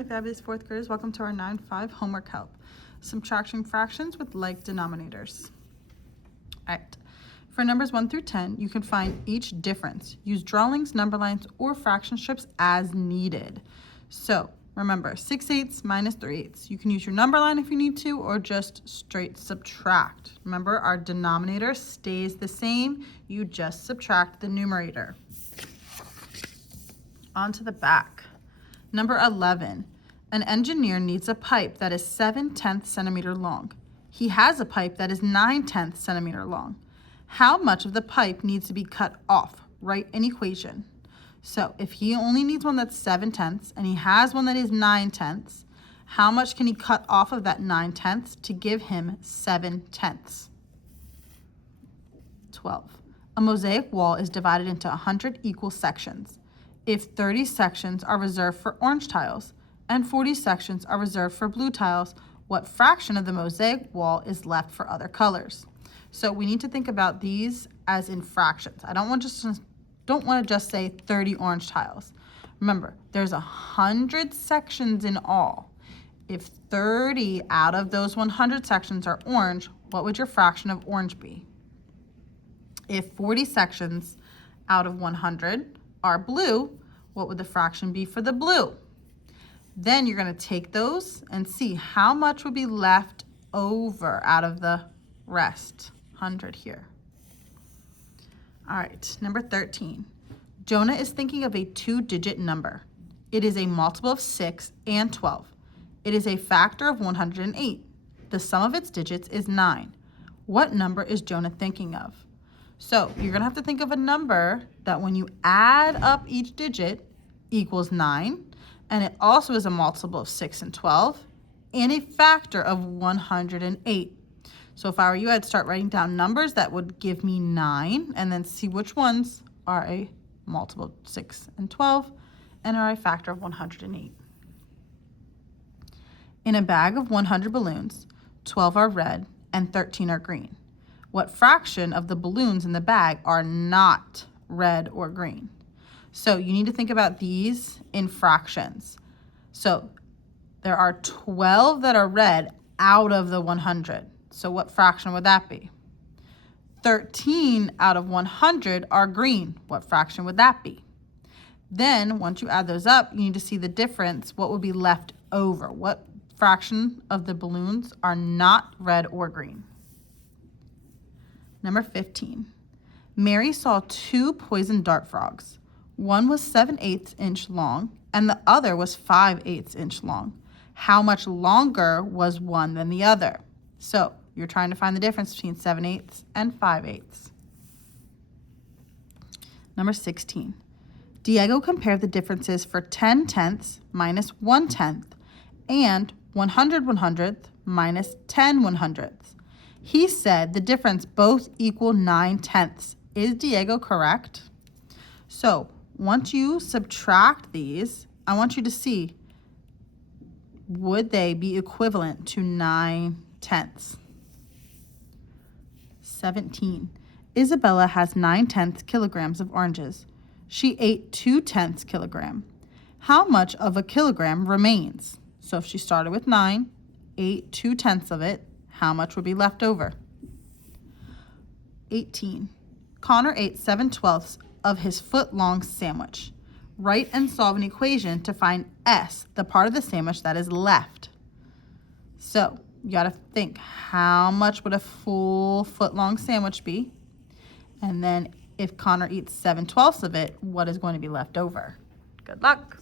my fabulous fourth graders. Welcome to our 9-5 homework help. Subtraction fractions with like denominators. All right. For numbers 1 through 10, you can find each difference. Use drawings, number lines, or fraction strips as needed. So remember, 6/8 minus 3/8. You can use your number line if you need to, or just straight subtract. Remember, our denominator stays the same. You just subtract the numerator. On to the back. Number 11, an engineer needs a pipe that is 7/10 centimeter long. He has a pipe that is 9/10 centimeter long. How much of the pipe needs to be cut off? Write an equation. So if he only needs one that's 7/10 and he has one that is 9/10, how much can he cut off of that 9/10 to give him 7/10? 12. A mosaic wall is divided into 100 equal sections. If 30 sections are reserved for orange tiles and 40 sections are reserved for blue tiles, what fraction of the mosaic wall is left for other colors? So we need to think about these as in fractions. I don't want to just say 30 orange tiles. Remember, there's 100 sections in all. If 30 out of those 100 sections are orange, what would your fraction of orange be? If 40 sections out of 100 are blue, what would the fraction be for the blue? Then you're going to take those and see how much would be left over out of the rest. 100 here. All right, number 13. Jonah is thinking of a 2-digit number. It is a multiple of 6 and 12. It is a factor of 108. The sum of its digits is 9. What number is Jonah thinking of? So you're going to have to think of a number that when you add up each digit equals 9, and it also is a multiple of 6 and 12, and a factor of 108. So if I were you, I'd start writing down numbers that would give me 9, and then see which ones are a multiple of 6 and 12, and are a factor of 108. In a bag of 100 balloons, 12 are red and 13 are green. What fraction of the balloons in the bag are not red or green? So you need to think about these in fractions. So there are 12 that are red out of the 100. So what fraction would that be? 13 out of 100 are green. What fraction would that be? Then once you add those up, you need to see the difference. What would be left over? What fraction of the balloons are not red or green? Number 15. Mary saw 2 poison dart frogs. One was 7/8 inch long and the other was 5/8 inch long. How much longer was one than the other? So you're trying to find the difference between 7/8 and 5/8. Number 16. Diego compared the differences for 10/10 minus 1/10 and 100 100th minus 10 100ths. He said the difference both equal 9/10. Is Diego correct? So once you subtract these, I want you to see, would they be equivalent to 9/10? 17. Isabella has 9/10 kilograms of oranges. She ate 2/10 kilogram. How much of a kilogram remains? So if she started with 9, ate 2/10 of it, how much would be left over? 18. Connor ate 7/12 of his foot-long sandwich. Write and solve an equation to find S, the part of the sandwich that is left. So you got to think, how much would a full foot-long sandwich be? And then if Connor eats 7/12 of it, what is going to be left over? Good luck.